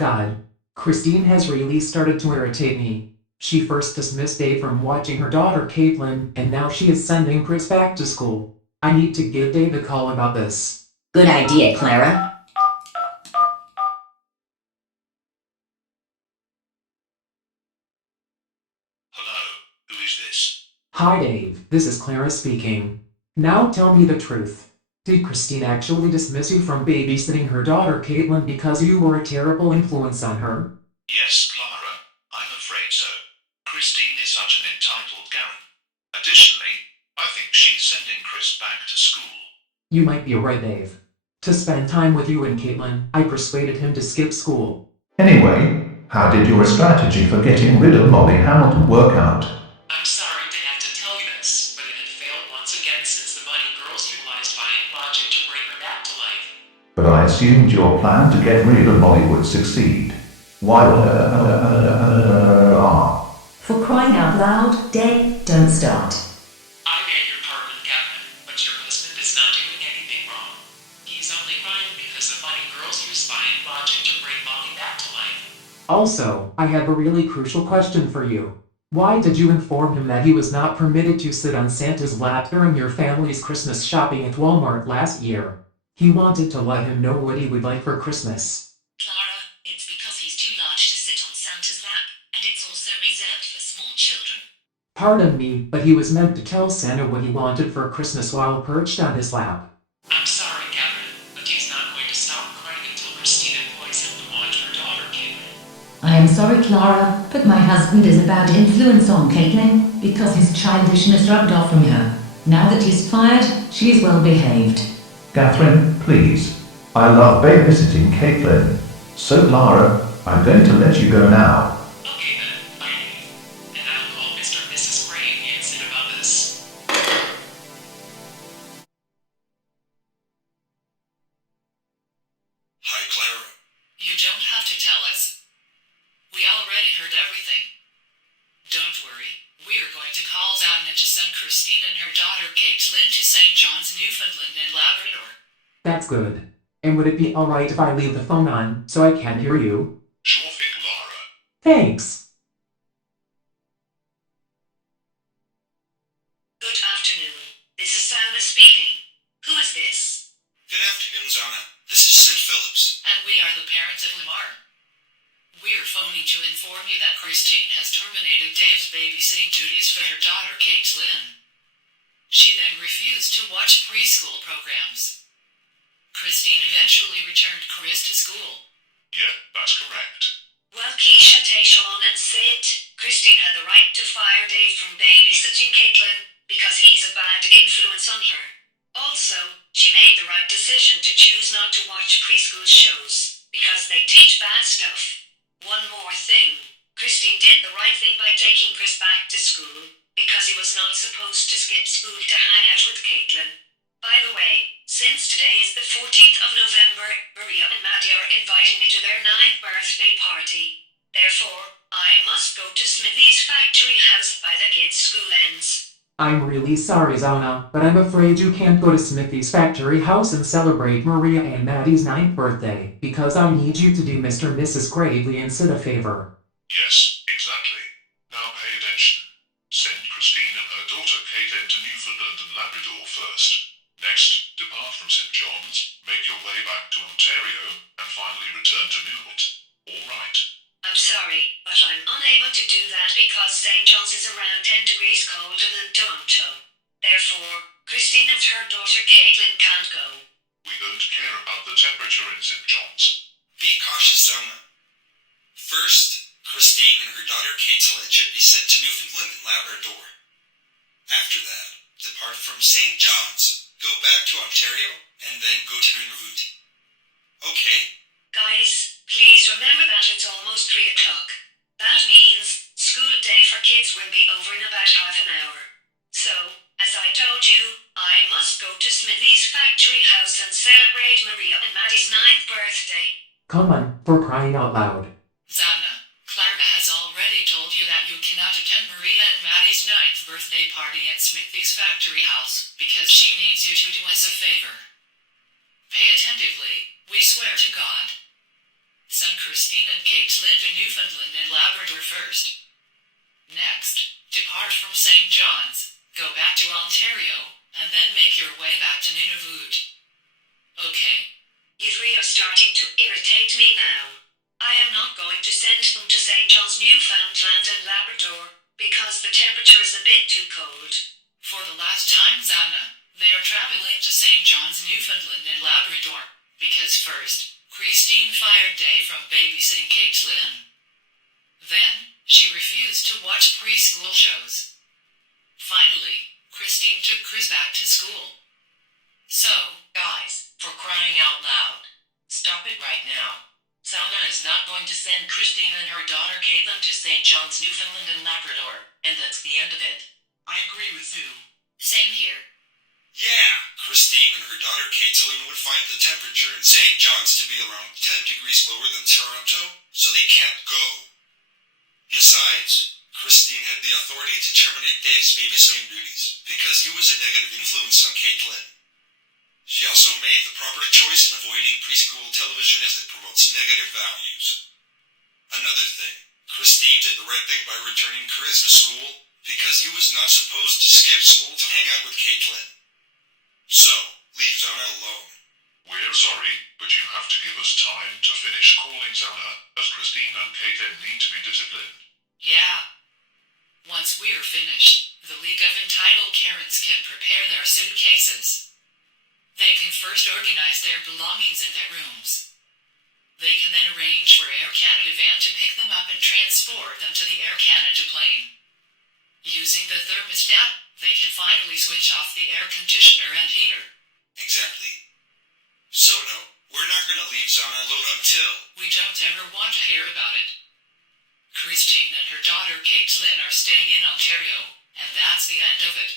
God, Christine has really started to irritate me. She first dismissed Dave from watching her daughter Caitlyn, and now she is sending Chris back to school. I need to give Dave a call about this. Good idea, Clara. Hello, who is this? Hi Dave, this is Clara speaking. Now tell me the truth. Did Christine actually dismiss you from babysitting her daughter Caitlyn because you were a terrible influence on her? Yes, Clara, I'm afraid so. Christine is such an entitled Garen. Additionally, I think she's sending Chris back to school. You might be right, Dave. To spend time with you and Caitlyn, I persuaded him to skip school. Anyway, how did your strategy for getting rid of Molly Hamilton work out? I'm sorry to have to tell you this, but it had failed once again since the bunny girls utilized fine logic to bring her back to life. But I assumed your plan to get rid of Molly would succeed. Why? For crying out loud, Dave, don't start. I beg your pardon, Captain, but your husband is not doing anything wrong. He's only crying because the bunny girls use fine logic to bring Molly back to life. Also, I have a really crucial question for you. Why did you inform him that he was not permitted to sit on Santa's lap during your family's Christmas shopping at Walmart last year? He wanted to let him know what he would like for Christmas. Clara, it's because he's too large to sit on Santa's lap, and it's also reserved for small children. Pardon me, but he was meant to tell Santa what he wanted for Christmas while perched on his lap. I'm sorry, Catherine, but he's not going to stop crying until Christina employs him to watch her daughter, Caitlyn. I am sorry, Clara, but my husband is a bad influence on Caitlyn because his childishness rubbed off from her. Now that he's fired, she is well behaved. Catherine, please. I love babysitting Caitlyn. So, Clara, I'm going to let you go now. Okay then, bye Dave. And I'll call Mr. and Mrs. Gray and Zeta about this. Hi, Clara. You don't have to tell us. We already heard everything. Don't worry, we are going to call Zounna to send Christine and her daughter Caitlyn to St. John's, Newfoundland and Labrador. That's good. And would it be alright if I leave the phone on so I can hear you? Sure thing, Clara. Thanks. Good afternoon. This is Zounna speaking. Who is this? Good afternoon, Zounna. This is St. Phillips. And we are the parents of Lamar. We're phoning to inform you that Christine has terminated Dave's babysitting duties for her daughter Caitlyn. She then refused to watch preschool programs. Christine eventually returned Chris to school. Yeah, that's correct. Well, Keisha, Tayshawn and Sid, Christine had the right to fire Dave from babysitting Caitlyn because he's a bad influence on her. Also, she made the right decision to choose not to watch preschool shows because they teach bad stuff. One more thing, Christine did the right thing by taking Chris back to school because he was not supposed to skip school to hang out with Caitlyn. By the way, since today is the 14th of November, Maria and Maddie are inviting me to their 9th birthday party. Therefore, I must go to Smithy's factory house by the kids' school ends. I'm really sorry, Zounna, but I'm afraid you can't go to Smithy's factory house and celebrate Maria and Maddie's 9th birthday, because I need you to do Mr. and Mrs. Gravely and Sid a favor. Yes, exactly. Now pay attention. Send Christine and her daughter Caitlyn to Newfoundland and Labrador first. Next, depart from St. John's, make your way back to Ontario, and finally return to Newport. All right. I'm sorry, but I'm unable to do that because St. John's is around 10 degrees colder than Toronto. Therefore, Christine and her daughter Caitlyn can't go. We don't care about the temperature in St. John's. Be cautious, Zounna. First, Christine and her daughter Caitlyn should be sent to Newfoundland and Labrador. After that, depart from St. John's, go back to Ontario, and then go to Nunavut. Okay? Guys, please remember that it's almost 3 o'clock. That means school day for kids will be over in about half an hour. So, as I told you, I must go to Smithy's factory house and celebrate Maria and Maddie's 9th birthday. Come on, for crying out loud. Zounna, Clara has already told you that you cannot attend Maria and Maddie's 9th birthday party at Smithy's factory house because she needs you to do us a favor. Pay attentively, we swear to God. Send Christine and Caitlyn to Newfoundland and Labrador first. Next, depart from St. John's, go back to Ontario, and then make your way back to Nunavut. Okay. You three are starting to irritate me now. I am not going to send them to St. John's, Newfoundland and Labrador, because the temperature is a bit too cold. For the last time, Zounna, they are traveling to St. John's, Newfoundland and Labrador, because first, Christine fired Day from babysitting Caitlyn. Then, she refused to watch preschool shows. Finally, Christine took Chris back to school. So, guys, for crying out loud, stop it right now. Zounna is not going to send Christine and her daughter Caitlyn to St. John's, Newfoundland and Labrador, and that's the end of it. I agree with you. Same here. Yeah, Christine and her daughter Caitlyn would find the temperature in St. John's to be around 10 degrees lower than Toronto, so they can't go. Besides, Christine had the authority to terminate Dave's babysitting duties because he was a negative influence on Caitlyn. She also made the proper choice in avoiding preschool television as it promotes negative values. Another thing, Christine did the right thing by returning Chris to school because he was not supposed to skip school to hang out with Caitlyn. So, leave Zounna alone. We're sorry, but you have to give us time to finish calling Zounna, as Christine and Caitlyn need to be disciplined. Yeah. Once we're finished, the League of Entitled Karens can prepare their suitcases. They can first organize their belongings in their rooms. They can then arrange for Air Canada van to pick them up and transport them to the Air Canada plane. Using the thermostat, they can finally switch off the air conditioner and heater. Exactly. So no, we're not gonna leave Zounna alone until... We don't ever want to hear about it. Christine and her daughter Caitlyn are staying in Ontario, and that's the end of it.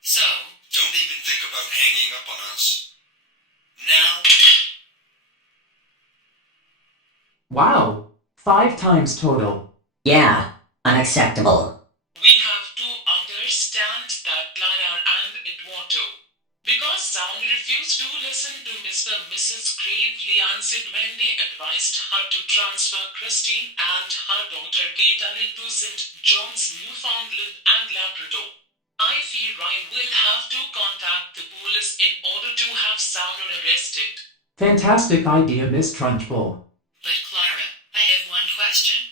So, Don't even think about hanging up on us. Now... Wow, 5 times total. Yeah, unacceptable. we have to understand that Clara and Eduardo. Because Zounna refused to listen to Mr. and Mrs. Gravely answered when they advised her to transfer Christine and her daughter Caitlyn into St. John's, Newfoundland and Labrador. I fear I will have to contact the police in order to have Zounna arrested. Fantastic idea, Miss Trunchbull. But Clara, I have one question.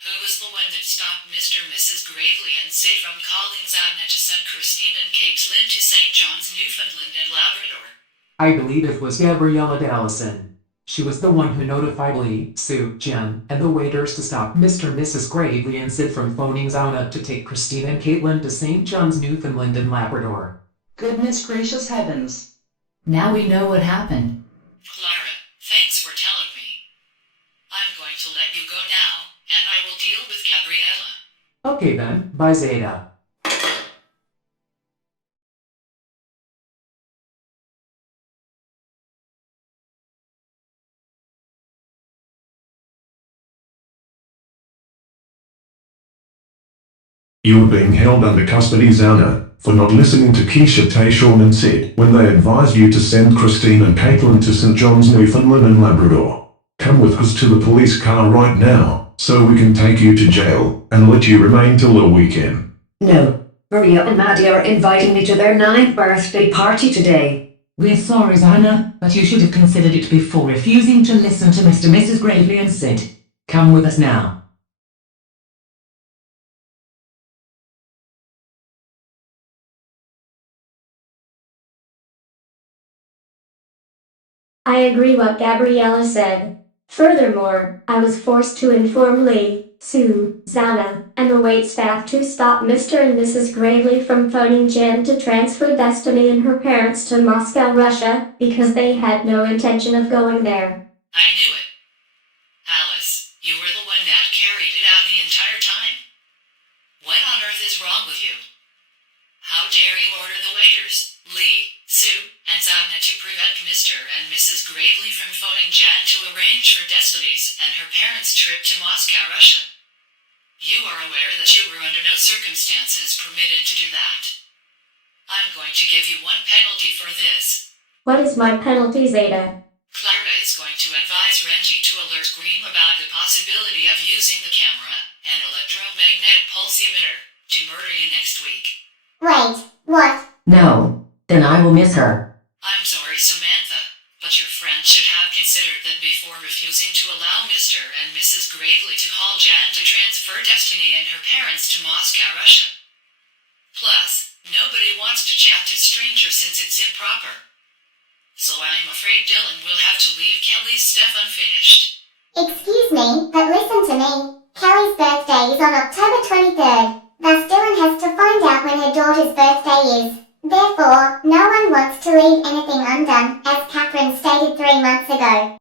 Who was the one that stopped Mr. and Mrs. Gravely and Zeta from calling Zounna to send Christine and Caitlyn to St. John's, Newfoundland and Labrador? I believe it was Gabriella Dallison. She was the one who notified Lee, Sue, Jann, and the waiters to stop Mr. and Mrs. Gravely and Zeta from phoning Zounna to take Christine and Caitlyn to St. John's, Newfoundland and Labrador. Goodness gracious heavens. Now we know what happened. Clara, thanks for telling me. I'm going to let you go now, and I will deal with Gabriella. Okay then, bye Zeta. You are being held under custody, Zounna, for not listening to Keisha, Tayshawn and Sid when they advised you to send Christine and Caitlyn to St. John's, Newfoundland and Labrador. Come with us to the police car right now, so we can take you to jail and let you remain till the weekend. No, Maria and Maddie are inviting me to their 9th birthday party today. We're sorry, Zounna, but you should have considered it before refusing to listen to Mr. and Mrs. Gravely and Sid. Come with us now. I agree what Gabriella said. Furthermore, I was forced to inform Lee, Sue, Zounna, and the waitstaff to stop Mr. and Mrs. Gravely from phoning Jann to transfer Destiny and her parents to Moscow, Russia, because they had no intention of going there. I knew it. Alice, you were the one that carried it out the entire time. What on earth is wrong with you? How dare you order the waiters, Lee, Sue, and Zounna to prevent Mr. and Mrs. Gravely from phoning Jann to arrange for Destiny's and her parents' trip to Moscow, Russia? You are aware that you were under no circumstances permitted to do that. I'm going to give you one penalty for this. What is my penalty, Zeta? Clara is is going to advise Renji to alert Green about the possibility of using the camera and electromagnetic pulse emitter to murder you next week. Wait, what? No. Then I will miss her. I'm sorry, Samantha, but your friend should have considered that before refusing to allow Mr. and Mrs. Gravely to call Jann to transfer Destiny and her parents to Moscow, Russia. Plus, nobody wants to chat to strangers since it's improper. So I'm afraid Dylan will have to leave Kelly's stuff unfinished. Excuse me, but listen to me. Kelly's birthday is on October 23rd. Thus Dylan has to find out when her daughter's birthday is. Therefore, no one wants to leave anything undone, as Catherine stated 3 months ago.